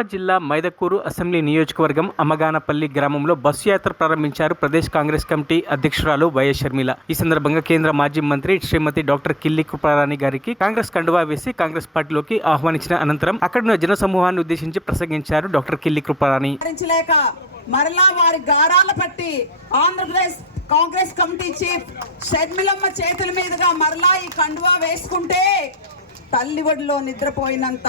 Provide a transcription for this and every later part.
కడప జిల్లా మైదకూరు అసెంబ్లీ నియోజకవర్గం అమగానపల్లి గ్రామంలో బస్సు యాత్ర ప్రారంభించారు ప్రదేశ్ కాంగ్రెస్ కమిటీ అధ్యక్షురాలు వైఎస్ షర్మిల. ఈ సందర్భంగా కేంద్ర మాజీ మంత్రి శ్రీమతి డాక్టర్ కిల్లి కృపారాణి గారికి కాంగ్రెస్ కండువా వేసి కాంగ్రెస్ పార్టీలోకి ఆహ్వానించిన అనంతరం అక్కడున్న జన సమూహాన్ని ఉద్దేశించి ప్రసంగించారు డాక్టర్ కిల్లి కృపారాణి. మరలా వారి గారాల పట్టి ఆంధ్రప్రదేశ్ కాంగ్రెస్ కమిటీ చీఫ్ షర్మిలమ్మ చేతుల మీదుగా మరలా ఈ కండువా వేసుకుంటే తల్లి ఒడిలో నిద్రపోయినంత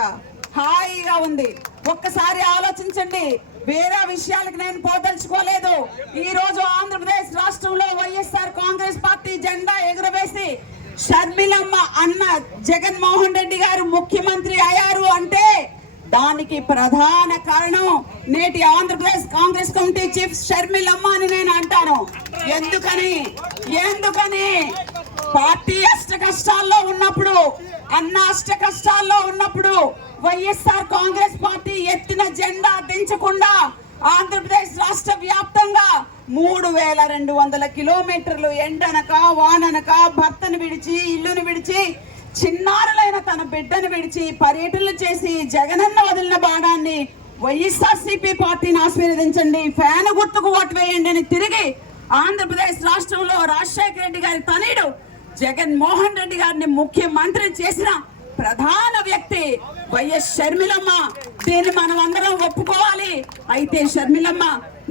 హాయిగా ఉంది. ఒక్కసారి ఆలోచించండి. వేరే విషయాలకు నేను పోదలుచుకోలేదు. ఈ రోజు ఆంధ్రప్రదేశ్ రాష్ట్రంలో వైఎస్ఆర్ కాంగ్రెస్ పార్టీ జెండా ఎగురవేసి షర్మిలమ్మ అన్న జగన్మోహన్ రెడ్డి గారు ముఖ్యమంత్రి అయ్యారు అంటే దానికి ప్రధాన కారణం నేటి ఆంధ్రప్రదేశ్ కాంగ్రెస్ కమిటీ చీఫ్ షర్మిలమ్మ అని నేను అంటాను. ఎందుకని పార్టీ అష్ట కష్టాల్లో ఉన్నప్పుడు వైఎస్ఆర్ కాంగ్రెస్ పార్టీ ఎత్తిన జెండా దించకుండా ఆంధ్రప్రదేశ్ రాష్ట్ర వ్యాప్తంగా 3200 కిలోమీటర్లు ఎండనక వాననక భర్తను విడిచి ఇల్లును విడిచి చిన్నారులైన తన బిడ్డను విడిచి పర్యటనలు చేసి జగనన్న వదిలిన బాణాన్ని వైఎస్ఆర్సీపీ పార్టీని ఆశీర్వదించండి, ఫ్యాన్ గుర్తుకు ఓటు వేయండి అని తిరిగి ఆంధ్రప్రదేశ్ రాష్ట్రంలో రాజశేఖర రెడ్డి గారి తనయుడు జగన్మోహన్ రెడ్డి గారిని ముఖ్యమంత్రి చేసిన ప్రధాన వ్యక్తి వైఎస్ షర్మిలమ్మ. దీన్ని మనం అందరం ఒప్పుకోవాలి. అయితే షర్మిలమ్మ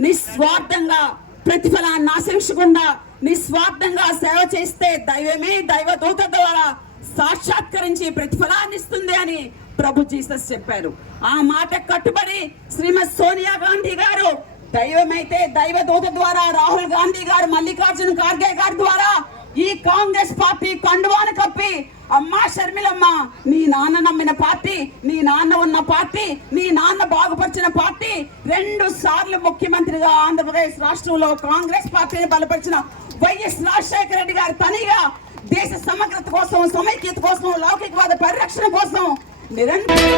నిస్వార్థంగా ప్రతిఫలాన్ని ఆశించకుండా నిస్వార్థంగా సేవ చేస్తే దైవమే దైవదూత ద్వారా సాక్షాత్కరించి ప్రతిఫలాన్ని ఇస్తుంది అని ప్రభు జీసస్ చెప్పారు. ఆ మాట కట్టుబడి శ్రీమతి సోనియా గాంధీ గారు దైవమైతే దైవదూత ద్వారా, రాహుల్ గాంధీ గారు మల్లికార్జున ఖార్గే గారి ద్వారా ఈ కాంగ్రెస్ పార్టీ కండువాను కప్పి అమ్మా షర్మిలమ్మ, నీ నాన్న నమ్మిన పార్టీ, నీ నాన్న ఉన్న పార్టీ, నీ నాన్న బాగుపరిచిన పార్టీ, 2 సార్లు ముఖ్యమంత్రిగా ఆంధ్రప్రదేశ్ రాష్ట్రంలో కాంగ్రెస్ పార్టీని బలపరిచిన వైఎస్ రాజశేఖర రెడ్డి గారి తనిగా దేశ సమగ్రత కోసం, సమైక్యత కోసం, లౌకికవాద పరిరక్షణ కోసం నిరంతరం